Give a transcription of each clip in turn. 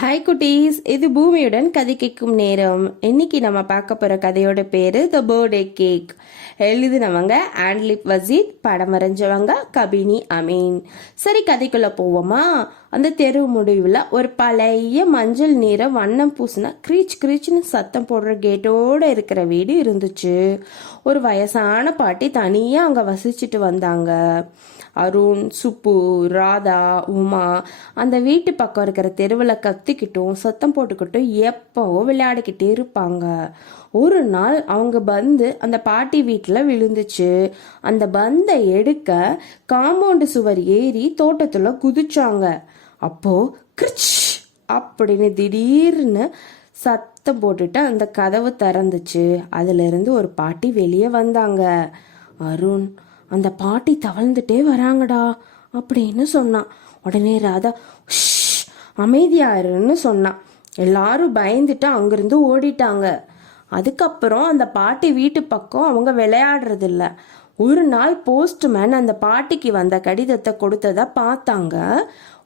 Hi குட்டீஸ். இது பூமியுடன் கதை கேட்கும் நேரம். இன்னைக்கு நம்ம பார்க்க போற கதையோட பேரு த பர்த்டே கேக் எழுதினவங்க ஆண்ட்லிப் வசீத் படம் வரைஞ்சவங்க கபினி அமீன். சரி கதைக்குள்ள போவோமா? அந்த தெரு முடிவில் ஒரு பழைய மஞ்சள் நீரை வண்ணம் பூசின கிரீச் கிரீச்னு சத்தம் போடுற கேட்டோட இருக்கிற வீடு இருந்துச்சு. ஒரு வயசான பாட்டி தனியாக அங்கே வசிச்சுட்டு வந்தாங்க. அருண் சுப்பு ராதா உமா அந்த வீட்டு பக்கம் இருக்கிற தெருவில் கத்திக்கிட்டும் சத்தம் போட்டுக்கிட்டும் எப்போ விளையாடிக்கிட்டே இருப்பாங்க. ஒரு நாள் அவங்க பந்து அந்த பாட்டி வீட்டில் விழுந்துச்சு. அந்த பந்தை எடுக்க காம்பவுண்டு சுவர் ஏறி தோட்டத்தில் குதிச்சாங்க. அப்போ கிரிச் அப்படின்னு திடீர்னு சத்தம் போட்டுட்டு அந்த கதவு திறந்துச்சு. அதுல இருந்து ஒரு பாட்டி வெளியே வந்தாங்க. அருண் அந்த பாட்டி தவழ்ந்துட்டே வராங்கடா அப்படின்னு சொன்னான். உடனே ராதா "ஷ், அமைதியாருன்னு சொன்னான். எல்லாரும் பயந்துட்டு அங்கிருந்து ஓடிட்டாங்க. அதுக்கப்புறம் அந்த பாட்டி வீட்டு பக்கம் அவங்க விளையாடுறது இல்ல ஒரு நாள் போஸ்ட்மேன் அந்த பாட்டிக்கு வந்த கடிதத்தை கொடுத்ததை பார்த்தாங்க.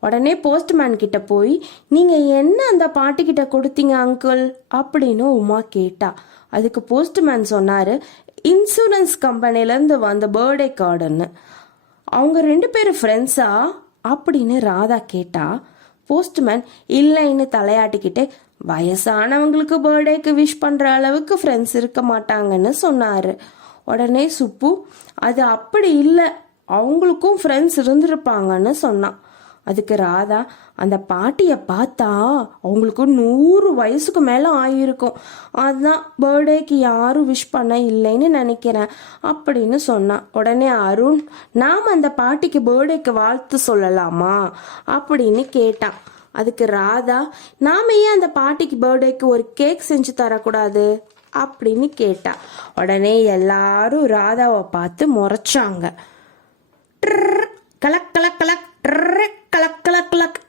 உடனே போஸ்ட்மேன் கிட்ட போய் நீங்க என்ன அந்த பாட்டிக்கிட்ட கொடுத்தீங்க அங்கிள் அப்படின்னு உமா கேட்டா. அதுக்கு போஸ்ட்மேன் சொன்னாரு இன்சூரன்ஸ் கம்பெனிலேருந்து வந்த பர்த்டே கார்டுன்னு அவங்க ரெண்டு பேரும் ஃப்ரெண்ட்ஸா அப்படின்னு ராதா கேட்டா. போஸ்ட்மேன் இல்லைன்னு தலையாட்டிக்கிட்டு வயசானவங்களுக்கு பர்த்டேக்கு விஷ் பண்ற அளவுக்கு ஃப்ரெண்ட்ஸ் இருக்க மாட்டாங்கன்னு சொன்னாரு. உடனே சுப்பு அது அப்படி இல்லை. அவங்களுக்கும் ஃப்ரெண்ட்ஸ் இருந்திருப்பாங்கன்னு சொன்னான். அதுக்கு ராதா அந்த பாட்டியை பார்த்தா அவங்களுக்கு நூறு வயசுக்கு மேலே ஆகியிருக்கும் அதுதான் பர்த்டேக்கு யாரும் விஷ் பண்ண இல்லைன்னு நினைக்கிறேன் அப்படின்னு சொன்னான். உடனே அருண் நாம் அந்த பாட்டிக்கு பர்த்டேக்கு வாழ்த்து சொல்லலாமா? அப்படின்னு கேட்டான். அதுக்கு ராதா நாம ஏன் அந்த பாட்டிக்கு பர்த்டேக்கு ஒரு கேக் செஞ்சு தரக்கூடாது? அப்படின்னு கேட்டா உடனே எல்லாரும் ராதாவை பார்த்து முறைச்சாங்க. ட்ரர், கலக் கலக் கலக் ட்ரர், கலக் கலக் கலக்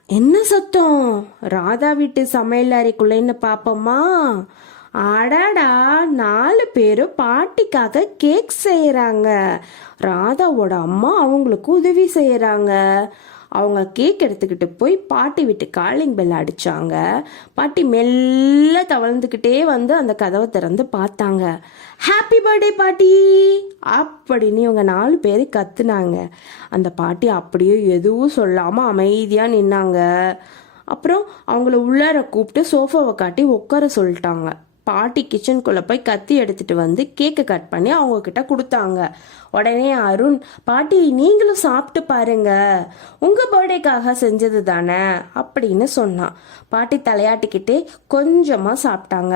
என்ன சத்தம்? ராதா வீட்டு சமையல் அறைக்குள்ளேன்னு பாப்போமா? அடாடா நாலு பேரும் பாட்டிக்காக கேக் செய்கிறாங்க ராதாவோட அம்மா அவங்களுக்கு உதவி செய்கிறாங்க அவங்க கேக் எடுத்துக்கிட்டு போய் பாட்டி வீட்டு காலிங் பெல் அடித்தாங்க பாட்டி மெல்ல தவழ்ந்துக்கிட்டே வந்து அந்த கதவை திறந்து பார்த்தாங்க. ஹாப்பி பர்த்டே பாட்டி! அப்படின்னு இவங்க நாலு பேர் கத்துனாங்க. அந்த பாட்டி அப்படியே எதுவும் சொல்லாமல் அமைதியாக நின்னாங்க. அப்புறம் அவங்கள உள்ளார கூப்பிட்டு சோஃபாவை காட்டி உட்கார சொல்லிட்டாங்க. பாட்டி கிச்சனுக்குள்ளே போய் கத்தி எடுத்துகிட்டு வந்து கேக்கை கட் பண்ணி அவங்கக்கிட்ட கொடுத்தாங்க. உடனே அருண் பாட்டி நீங்களும் சாப்பிட்டு பாருங்க. உங்கள் பர்த்டேக்காக செஞ்சது தானே? அப்படின்னு சொன்னான். பாட்டி தலையாட்டிக்கிட்டே கொஞ்சமாக சாப்பிட்டாங்க.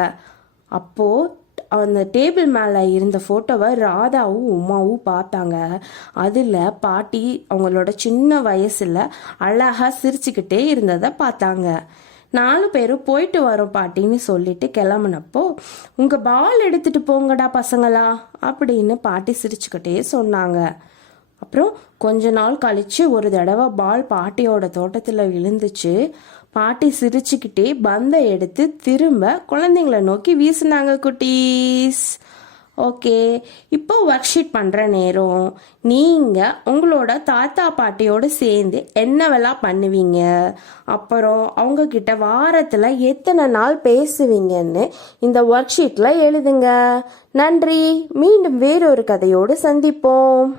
அப்போது அந்த டேபிள் மேலே இருந்த ஃபோட்டோவை ராதாவும் உமாவும் பார்த்தாங்க. அதில் பாட்டி அவங்களோட சின்ன வயசில் அழகாக சிரிச்சுக்கிட்டே இருந்ததை பார்த்தாங்க. நாலு பேரும் போயிட்டு வரோம் பாட்டின்னு சொல்லிட்டு கிளம்புனப்போ உங்கள் பால் எடுத்துட்டு போங்கடா பசங்களா? அப்படின்னு பாட்டி சிரிச்சுக்கிட்டே சொன்னாங்க. அப்புறம் கொஞ்ச நாள் கழிச்சு ஒரு தடவை பால் பாட்டியோட தோட்டத்தில் விழுந்துச்சு. பாட்டி சிரிச்சுக்கிட்டே பந்தை எடுத்து திரும்ப குழந்தைங்கள நோக்கி வீசினாங்க குட்டீஸ். ஓகே. இப்போ ஒர்க் ஷீட் பண்ணுற நேரம். நீங்கள் உங்களோட தாத்தா பாட்டியோடு சேர்ந்து என்னவெல்லாம் பண்ணுவீங்க? அப்புறம் அவங்கக்கிட்ட வாரத்தில் எத்தனை நாள் பேசுவீங்கன்னு இந்த ஒர்க் ஷீட்டில் எழுதுங்க. நன்றி. மீண்டும் வேறொரு கதையோடு சந்திப்போம்.